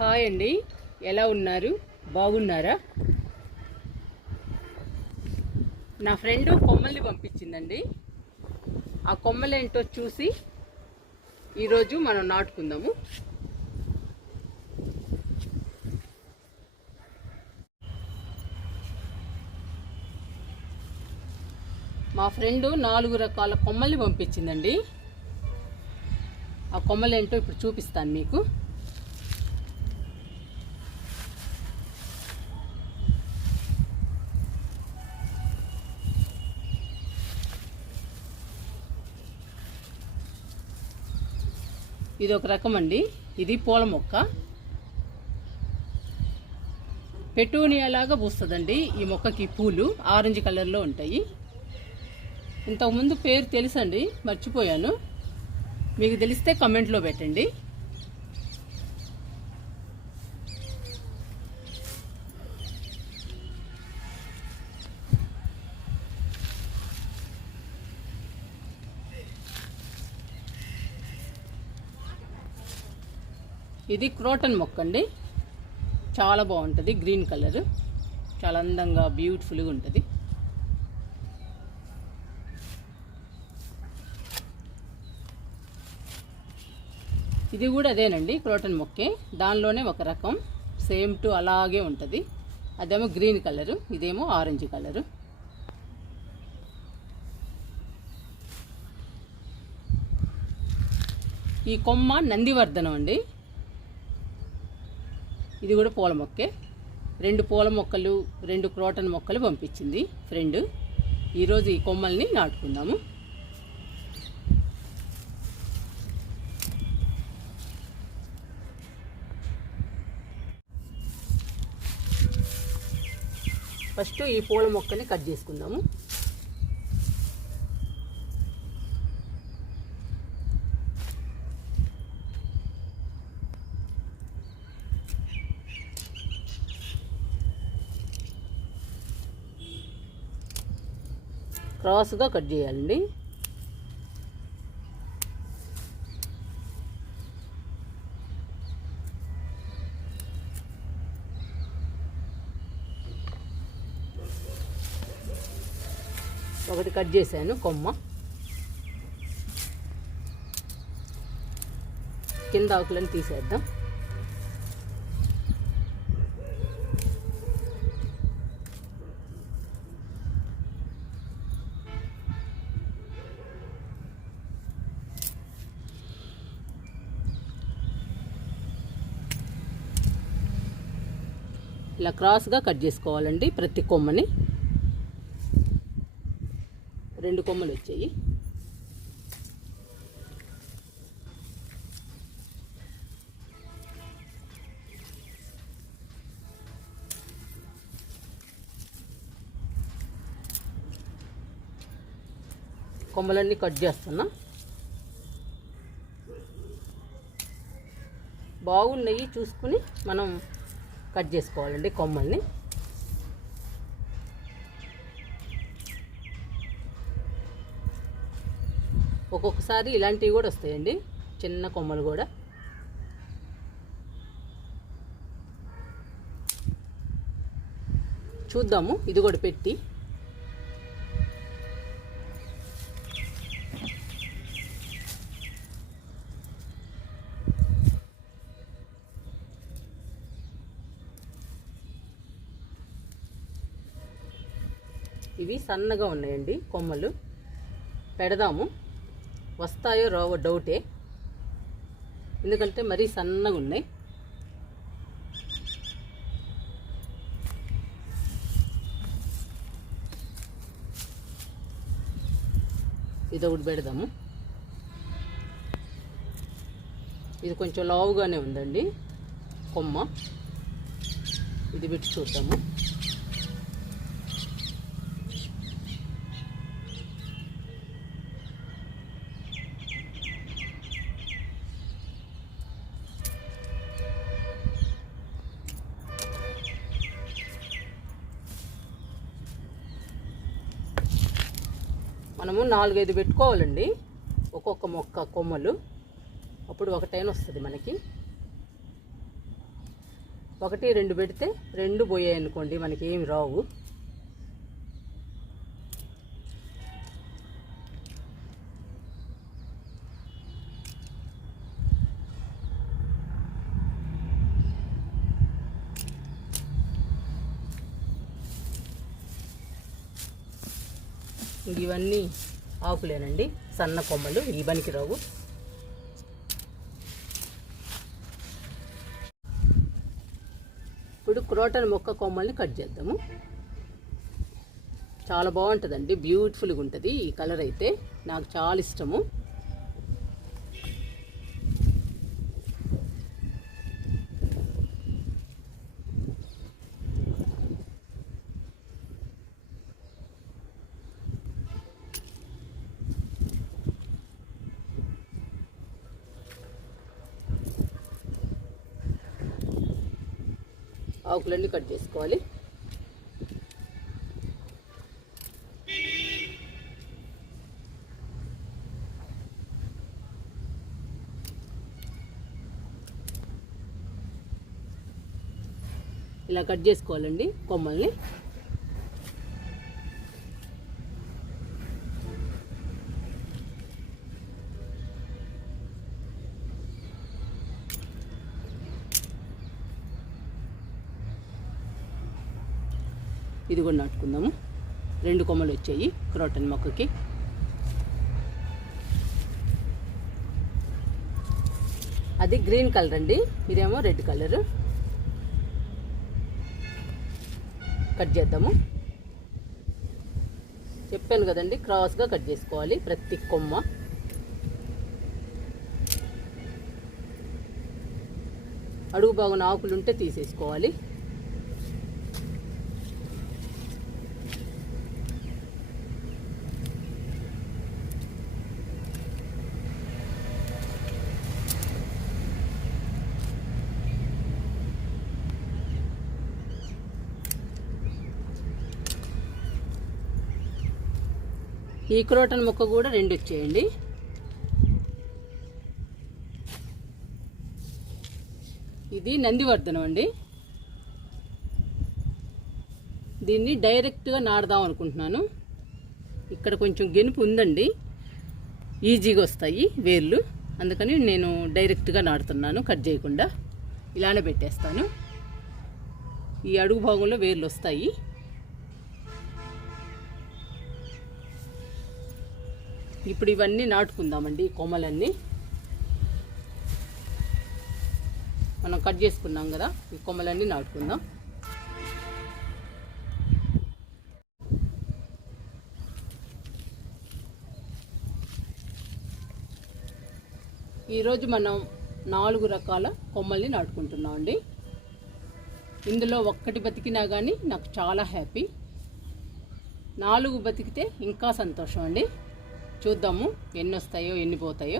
Hi అండి, ఎలా ఉన్నారు? బాగున్నారా? నా ఫ్రెండ్ కొమ్మల్ని పంపించిందండి. ఆ కొమ్మలు ఏంటో చూసి ఈరోజు మనం నాటుకుందాము. మా ఫ్రెండ్ 4 రకాల కొమ్మల్ని పంపించిందండి. ఆ కొమ్మలు ఏంటో ఇప్పుడు చూపిస్తాను మీకు. ఇది ఒక రకం అండి. ఇది పూల మొక్క, పెటూనియా లాగా పూస్తుందండి. ఈ మొక్కకి పూలు ఆరెంజ్ కలర్లో ఉంటాయి. ఇంతకుముందు పేరు తెలుసండి, మర్చిపోయాను. మీకు తెలిస్తే కమెంట్లో పెట్టండి. ఇది క్రోటన్ మొక్క అండి. చాలా బాగుంటుంది, గ్రీన్ కలర్, చాలా అందంగా బ్యూటిఫుల్గా ఉంటుంది. ఇది కూడా అదేనండి, క్రోటన్ మొక్కే. దానిలోనే ఒక రకం సేమ్ టు అలాగే ఉంటుంది. అదేమో గ్రీన్ కలరు, ఇదేమో ఆరెంజ్ కలరు. ఈ కొమ్మ నందివర్ధనం అండి. ఇది కూడా పూల మొక్కే. 2 పూల మొక్కలు, 2 క్రోటన్ మొక్కలు పంపించింది ఫ్రెండ్. ఈరోజు ఈ కొమ్మల్ని నాటుకుందాము. ఫస్ట్ ఈ పూల మొక్కని కట్ చేసుకుందాము. క్రాస్గా కట్ చేయాలండి. ఒకటి కట్ చేశాను కొమ్మ. కింద ఆకులను తీసేద్దాం. ఇలా క్రాస్గా కట్ చేసుకోవాలండి ప్రతి కొమ్మని. 2 కొమ్మలు వచ్చాయి. కొమ్మలన్నీ కట్ చేస్తున్నా. బాగున్నాయి చూసుకుని మనం కట్ చేసుకోవాలండి కొమ్మల్ని. ఒక్కొక్కసారి ఇలాంటివి కూడా వస్తాయండి, చిన్న కొమ్మలు కూడా. చూద్దాము ఇది కూడా పెట్టి. ఇవి సన్నగా ఉన్నాయండి కొమ్మలు. పెడదాము, వస్తాయో రావో డౌటే, ఎందుకంటే మరీ సన్నగా ఉన్నాయి. ఇదొకటి పెడదాము. ఇది కొంచెం లావుగానే ఉందండి కొమ్మ. ఇది పెట్టి చూద్దాము. మనము 4-5 పెట్టుకోవాలండి ఒక్కొక్క మొక్క కొమ్మలు. అప్పుడు ఒకటైనా వస్తుంది మనకి. ఒకటి రెండు పెడితే రెండు పోయాయి అనుకోండి, మనకి ఏమి రావు. ఇవన్నీ ఆకులేనండి, సన్న కొమ్మలు, ఈ పనికి రావు. ఇప్పుడు క్రోటన్ మొక్క కొమ్మల్ని కట్ చేద్దాము. చాలా బాగుంటుందండి, బ్యూటిఫుల్గా ఉంటుంది. ఈ కలర్ అయితే నాకు చాలా ఇష్టము. ఆకులన్నీ కట్ చేసుకోవాలి. ఇలా కట్ చేసుకోవాలండి కొమ్మల్ని. ఇది కూడా నాటుకుందాము. 2 కొమ్మలు వచ్చాయి క్రోటన్ మొక్కకి. అది గ్రీన్ కలర్ అండి, ఇదేమో రెడ్ కలర్. కట్ చేద్దాము. చెప్పాను కదండి, క్రాస్గా కట్ చేసుకోవాలి ప్రతి కొమ్మ. అడుగు బాగున్న ఆకులు ఉంటే తీసేసుకోవాలి. ఈ క్రోటన్ మొక్క కూడా 2 వచ్చేయండి. ఇది నందివర్ధనం అండి. దీన్ని డైరెక్ట్గా నాటుదాం అనుకుంటున్నాను. ఇక్కడ కొంచెం గెనుపు ఉందండి, ఈజీగా వస్తాయి వేర్లు, అందుకని నేను డైరెక్ట్గా నాటుతున్నాను. కట్ చేయకుండా ఇలానే పెట్టేస్తాను. ఈ అడుగు భాగంలో వేర్లు వస్తాయి. ఇప్పుడు ఇవన్నీ నాటుకుందామండి. ఈ కొమ్మలన్నీ మనం కట్ చేసుకున్నాం కదా, ఈ కొమ్మలన్నీ నాటుకుందాం. ఈరోజు మనం 4 రకాల కొమ్మల్ని నాటుకుంటున్నాం అండి. ఇందులో ఒక్కటి బతికినా కానీ నాకు చాలా హ్యాపీ. 4 బతికితే ఇంకా సంతోషం అండి. చూద్దాము ఎన్ని వస్తాయో ఎన్ని పోతాయో.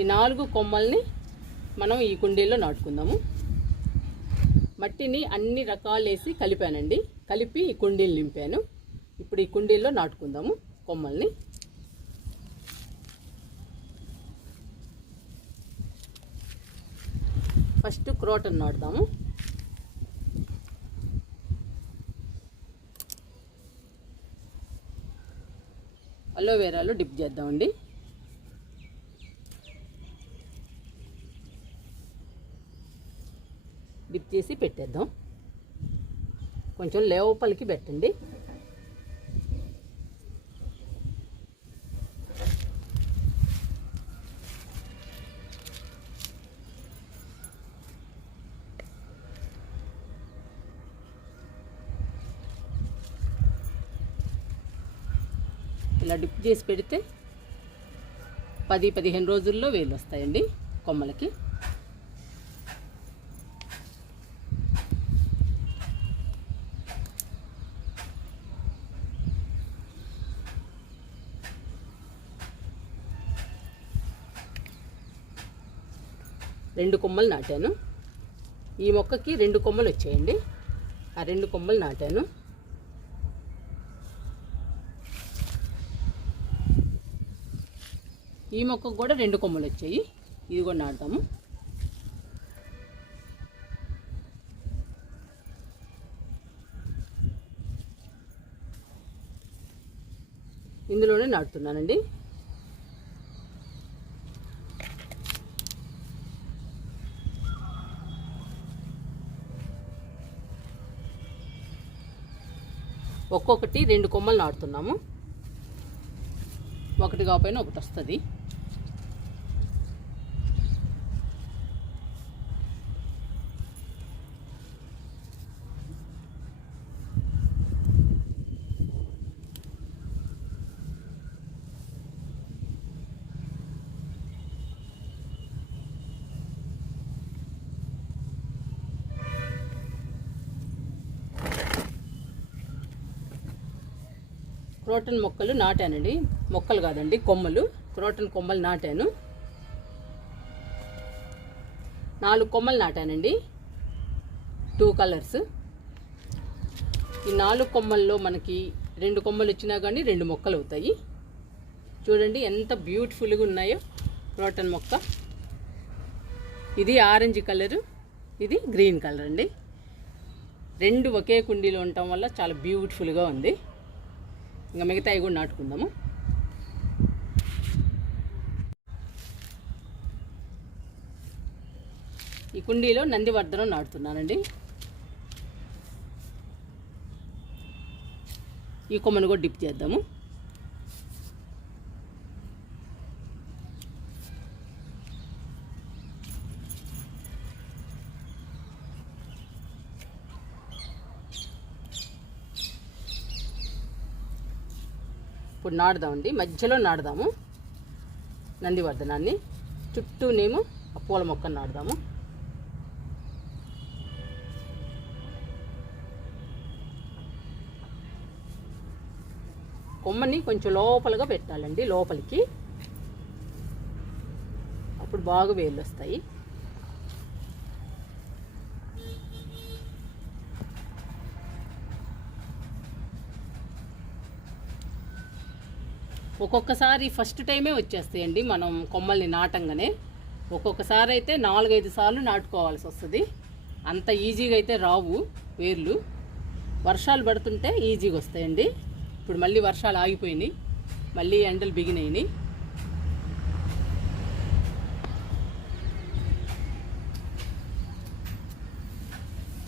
ఈ 4 కొమ్మల్ని మనం ఈ కుండీలో నాటుకుందాము. మట్టిని అన్ని రకాలు వేసి కలిపానండి, కలిపి ఈ కుండీలు నింపాను. ఇప్పుడు ఈ కుండీల్లో నాటుకుందాము కొమ్మల్ని. ఫస్ట్ క్రోటన్ నాటుదాము. అలోవెరాలో డిప్ చేద్దామండి. డిప్ చేసి పెట్టేద్దాం. కొంచెం లోపలికి పెట్టండి. ఇలా డిప్ చేసి పెడితే 10-15 రోజుల్లో వేలు వస్తాయండి కొమ్మలకి. రెండు కొమ్మలు నాటాను. ఈ మొక్కకి 2 కొమ్మలు వచ్చాయండి. ఆ 2 కొమ్మలు నాటాను. ఈ మొక్కకు కూడా 2 కొమ్మలు వచ్చాయి. ఇది కూడా నాటుదాము. ఇందులోనే నాటుతున్నానండి. ఒక్కొక్కటి 2 కొమ్మలు నాటుతున్నాము. ఒకటి కాకపోయినా ఒకటి వస్తుంది. క్రోటన్ మొక్కలు నాటానండి. మొక్కలు కాదండి, కొమ్మలు. క్రోటన్ కొమ్మలు నాటాను. 4 కొమ్మలు నాటానండి. 2 కలర్స్. ఈ 4 కొమ్మల్లో మనకి 2 కొమ్మలు వచ్చినా కానీ 2 మొక్కలు అవుతాయి. చూడండి ఎంత బ్యూటిఫుల్గా ఉన్నాయో క్రోటన్ మొక్క. ఇది ఆరెంజ్ కలరు, ఇది గ్రీన్ కలర్ అండి. 2 ఒకే కుండీలో ఉండటం వల్ల చాలా బ్యూటిఫుల్గా ఉంది. ఇంకా మిగతాయి కూడా నాటుకుందాము. ఈ కుండీలో నందివర్ధనం నాటుతున్నానండి. ఈ కొమ్మను కూడా డిప్ చేద్దాము. ఇప్పుడు నాటుదామండి. మధ్యలో నాటుదాము నందివర్ధనాన్ని. చుట్టూనేమో ఆ పూల మొక్కను నాటుదాము. కొమ్మని కొంచెం లోపలగా పెట్టాలండి, లోపలికి. అప్పుడు బాగా వేళ్ళు వస్తాయి. ఒక్కొక్కసారి ఫస్ట్ టైమే వచ్చేస్తాయండి మనం కొమ్మల్ని నాటంగానే. ఒక్కొక్కసారి అయితే 4-5 సార్లు నాటుకోవాల్సి వస్తుంది. అంత ఈజీగా అయితే రావు వేర్లు. వర్షాలు పడుతుంటే ఈజీగా వస్తాయండి. ఇప్పుడు మళ్ళీ వర్షాలు ఆగిపోయినాయి, మళ్ళీ ఎండలు బిగినాయి.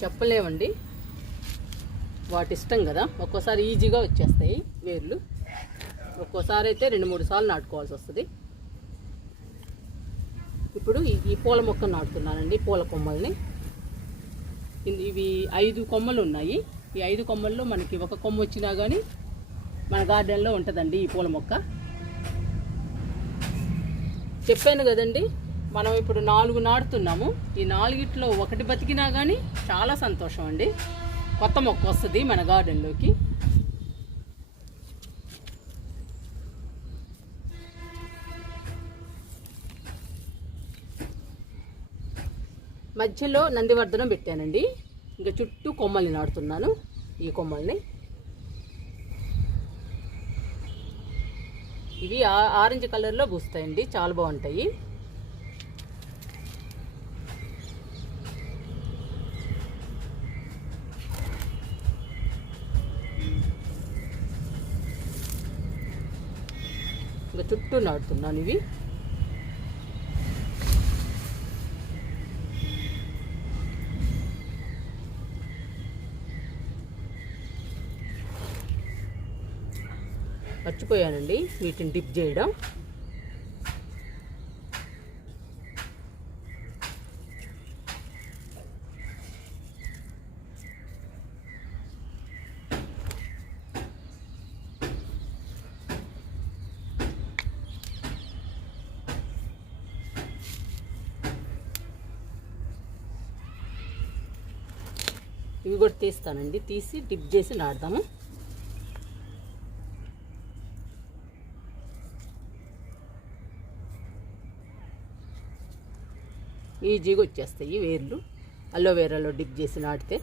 చెప్పలేమండి, వాటి ఇష్టం కదా. ఒక్కోసారి ఈజీగా వచ్చేస్తాయి వేర్లు, ఒక్కోసారి అయితే 2-3 సార్లు నాటుకోవాల్సి వస్తుంది. ఇప్పుడు ఈ పూల మొక్కను నాటుతున్నానండి, పూల కొమ్మల్ని. ఇవి 5 కొమ్మలు ఉన్నాయి. ఈ 5 కొమ్మల్లో మనకి ఒక కొమ్మ వచ్చినా కానీ మన గార్డెన్లో ఉంటుందండి ఈ పూల మొక్క. చెప్పాను కదండి, మనం ఇప్పుడు 4 నాటుతున్నాము. ఈ 4గిట్లో ఒకటి బతికినా కానీ చాలా సంతోషం అండి. కొత్త మొక్క వస్తుంది మన గార్డెన్లోకి. మధ్యలో నందివర్ధనం పెట్టానండి. ఇంకా చుట్టూ కొమ్మల్ని నాటుతున్నాను. ఈ కొమ్మల్ని ఇవి ఆరెంజ్ కలర్లో పూస్తాయండి, చాలా బాగుంటాయి. ఇంకా చుట్టూ నాటుతున్నాను ఇవి. మర్చిపోయానండి వీటిని డిప్ చేయడం. ఇవి కూడా తీస్తానండి, తీసి డిప్ చేసి నాటుదాము. ఈజీగా వచ్చేస్తాయి వేర్లు అలోవెరాలో డిప్ చేసి నాటితే.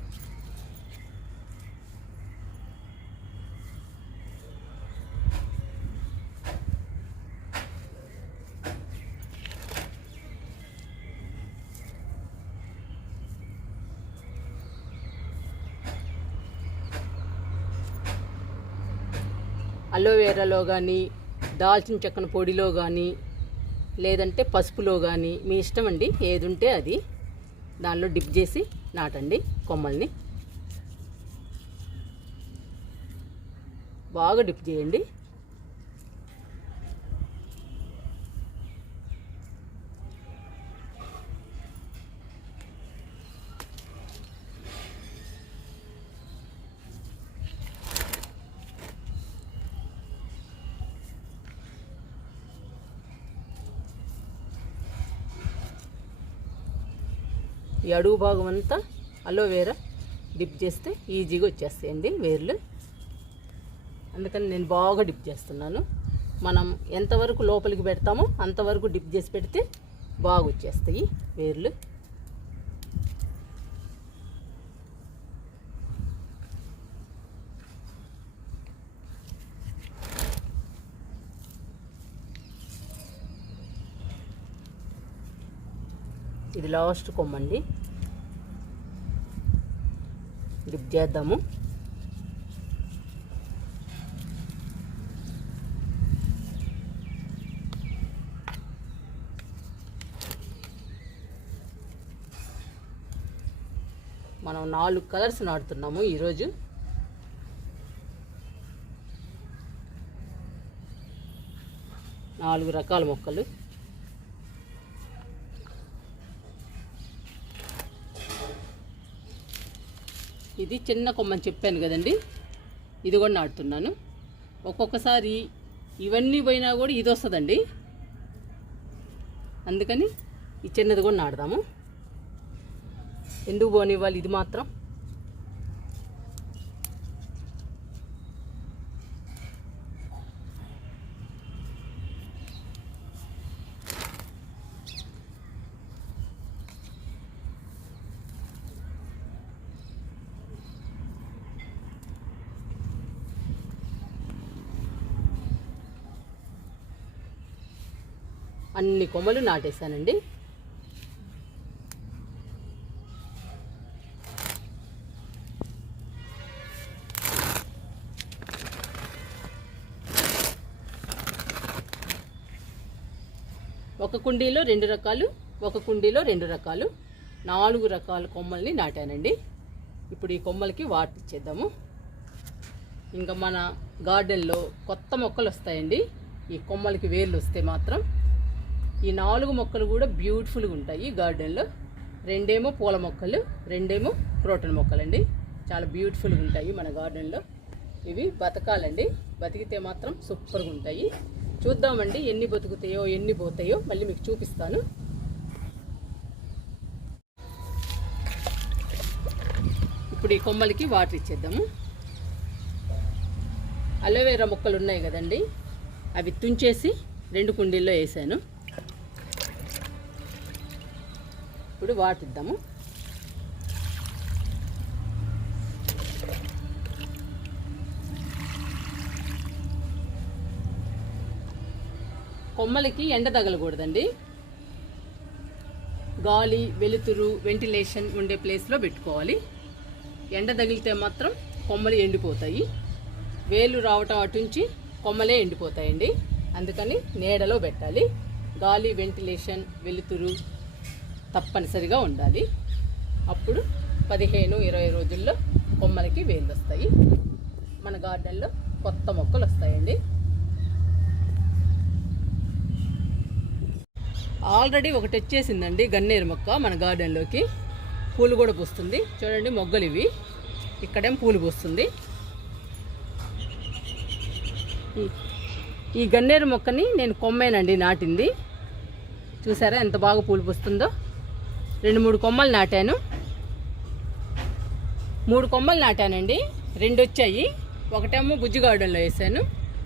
అలోవేరాలో కానీ, దాల్చిన చెక్కన పొడిలో కానీ, లేదంటే పసుపులో కానీ, మీ ఇష్టం అండి, ఏది ఉంటే అది దానిలో డిప్ చేసి నాటండి కొమ్మల్ని. బాగా డిప్ చేయండి. ఈ అడుగు భాగం అంతా అలోవేరా డిప్ చేస్తే ఈజీగా వచ్చేస్తాయండి వేర్లు. అందుకని నేను బాగా డిప్ చేస్తున్నాను. మనం ఎంతవరకు లోపలికి పెడతామో అంతవరకు డిప్ చేసి పెడితే బాగా వచ్చేస్తాయి వేర్లు. ఇది లాస్ట్ కొమ్మండి, డిప్ చేద్దాము. మనం 4 కలర్స్ నాటుతున్నాము ఈరోజు. నాలుగు రకాల మొక్కలు. ఇది చిన్న కొమ్మని చెప్పాను కదండి, ఇది కూడా నాటుతున్నాను. ఒక్కొక్కసారి ఇవన్నీ పోయినా కూడా ఇది వస్తుందండి, అందుకని ఈ చిన్నది కూడా నాటుదాము. ఎందుకు పోనివ్వాలి ఇది మాత్రం. అన్ని కొమ్మలు నాటేశానండి. ఒక కుండీలో 2 రకాలు, ఒక కుండీలో 2 రకాలు, 4 రకాల కొమ్మల్ని నాటానండి. ఇప్పుడు ఈ కొమ్మలకి వాటర్ ఇచ్చేద్దాము. ఇంకా మన గార్డెన్లో కొత్త మొక్కలు వస్తాయండి. ఈ కొమ్మలకి వేర్లు వస్తే మాత్రం ఈ 4 మొక్కలు కూడా బ్యూటిఫుల్గా ఉంటాయి గార్డెన్లో. 2 పూల మొక్కలు, 2 క్రోటన్ మొక్కలండి. చాలా బ్యూటిఫుల్గా ఉంటాయి మన గార్డెన్లో. ఇవి బతకాలండి, బతికితే మాత్రం సూపర్గా ఉంటాయి. చూద్దామండి ఎన్ని బతుకుతాయో ఎన్ని పోతాయో మళ్ళీ మీకు చూపిస్తాను. ఇప్పుడు ఈ కొమ్మలకి వాటర్ ఇచ్చేద్దాము. అలోవేరా మొక్కలు ఉన్నాయి కదండి, అవి తుంచేసి 2 కుండీల్లో వేసాను. ఇప్పుడు వాటర్ ఇద్దాము. కొమ్మలకి ఎండ తగలకూడదండి, గాలి, వెలుతురు, వెంటిలేషన్ ఉండే ప్లేస్లో పెట్టుకోవాలి. ఎండ తగిలితే మాత్రం కొమ్మలు ఎండిపోతాయి. వేలు రావటం అటుంచి కొమ్మలే ఎండిపోతాయండి. అందుకని నీడలో పెట్టాలి. గాలి, వెంటిలేషన్, వెలుతురు తప్పనిసరిగా ఉండాలి. అప్పుడు 15-20 రోజుల్లో కొమ్మలకి వేళ్ళు వస్తాయి. మన గార్డెన్లో కొత్త మొక్కలు వస్తాయండి. ఆల్రెడీ ఒకటి వచ్చేసిందండి గన్నేరు మొక్క మన గార్డెన్లోకి. పూలు కూడా పూస్తుంది చూడండి, మొగ్గలు ఇవి. ఇక్కడేం పూలు పూస్తుంది. ఈ గన్నేరు మొక్కని నేను కొమ్మేనండి నాటింది. చూసారా ఎంత బాగా పూలు పూస్తుందో. 2-3 కొమ్మలు నాటాను. 3 కొమ్మలు నాటానండి, 2 వచ్చాయి. ఒకటేమో బుజ్జి గార్డెన్లో వేసాను,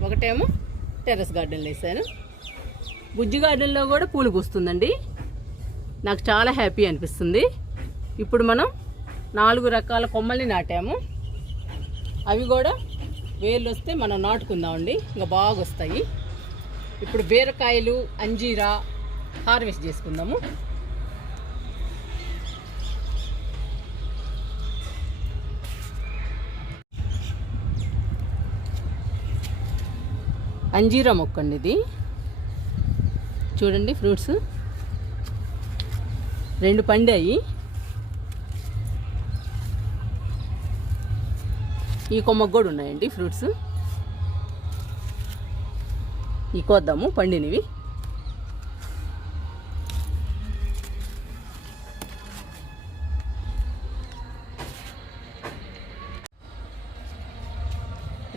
ఒకటేమో టెర్రస్ గార్డెన్లో వేసాను. బుజ్జి గార్డెన్లో కూడా పూలు పూస్తుందండి, నాకు చాలా హ్యాపీ అనిపిస్తుంది. ఇప్పుడు మనం 4 రకాల కొమ్మల్ని నాటాము. అవి కూడా వేర్లు వస్తే మనం నాటుకుందామండి, ఇంకా బాగా వస్తాయి. ఇప్పుడు బీరకాయలు, అంజీరా హార్వెస్ట్ చేసుకుందాము. అంజీరా మొక్క అండి ఇది. చూడండి ఫ్రూట్స్ 2 పండాయి. ఈ కొమ్మకు కూడా ఉన్నాయండి ఫ్రూట్స్. ఈ కోద్దాము పండినవి.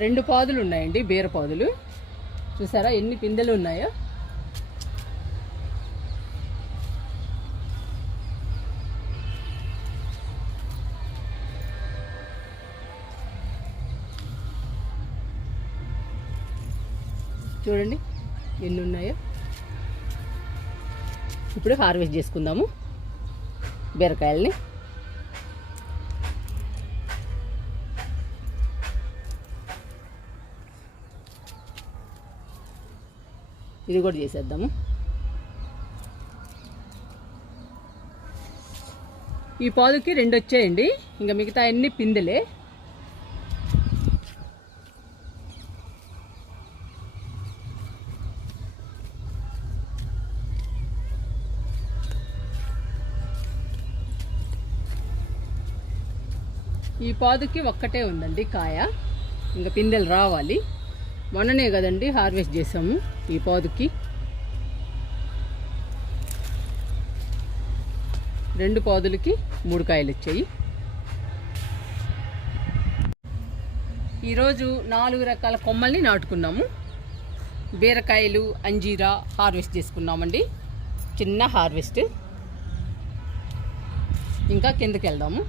రెండు పాదులు ఉన్నాయండి, బీరపాదులు. చూసారా ఎన్ని పిందెలు ఉన్నాయో. చూడండి ఎన్ని ఉన్నాయో. ఇప్పుడు హార్వెస్ట్ చేసుకుందాము బీరకాయల్ని. ఇది కూడా చేసేద్దాము. ఈ పాదుకి 2 వచ్చాయండి, ఇంకా మిగతా అన్ని పిందెలే. ఈ పాదుకి ఒక్కటే ఉందండి కాయ, ఇంకా పిందెలు రావాలి. మొన్ననే కదండి హార్వెస్ట్ చేసాము ఈ పాదుకి. 2 పాదులకి 3 కాయలు వచ్చాయి. ఈరోజు 4 రకాల కొమ్మల్ని నాటుకున్నాము. బీరకాయలు, అంజీరా హార్వెస్ట్ చేసుకున్నామండి. చిన్న హార్వెస్ట్. ఇంకా కిందకి వెళ్దాము.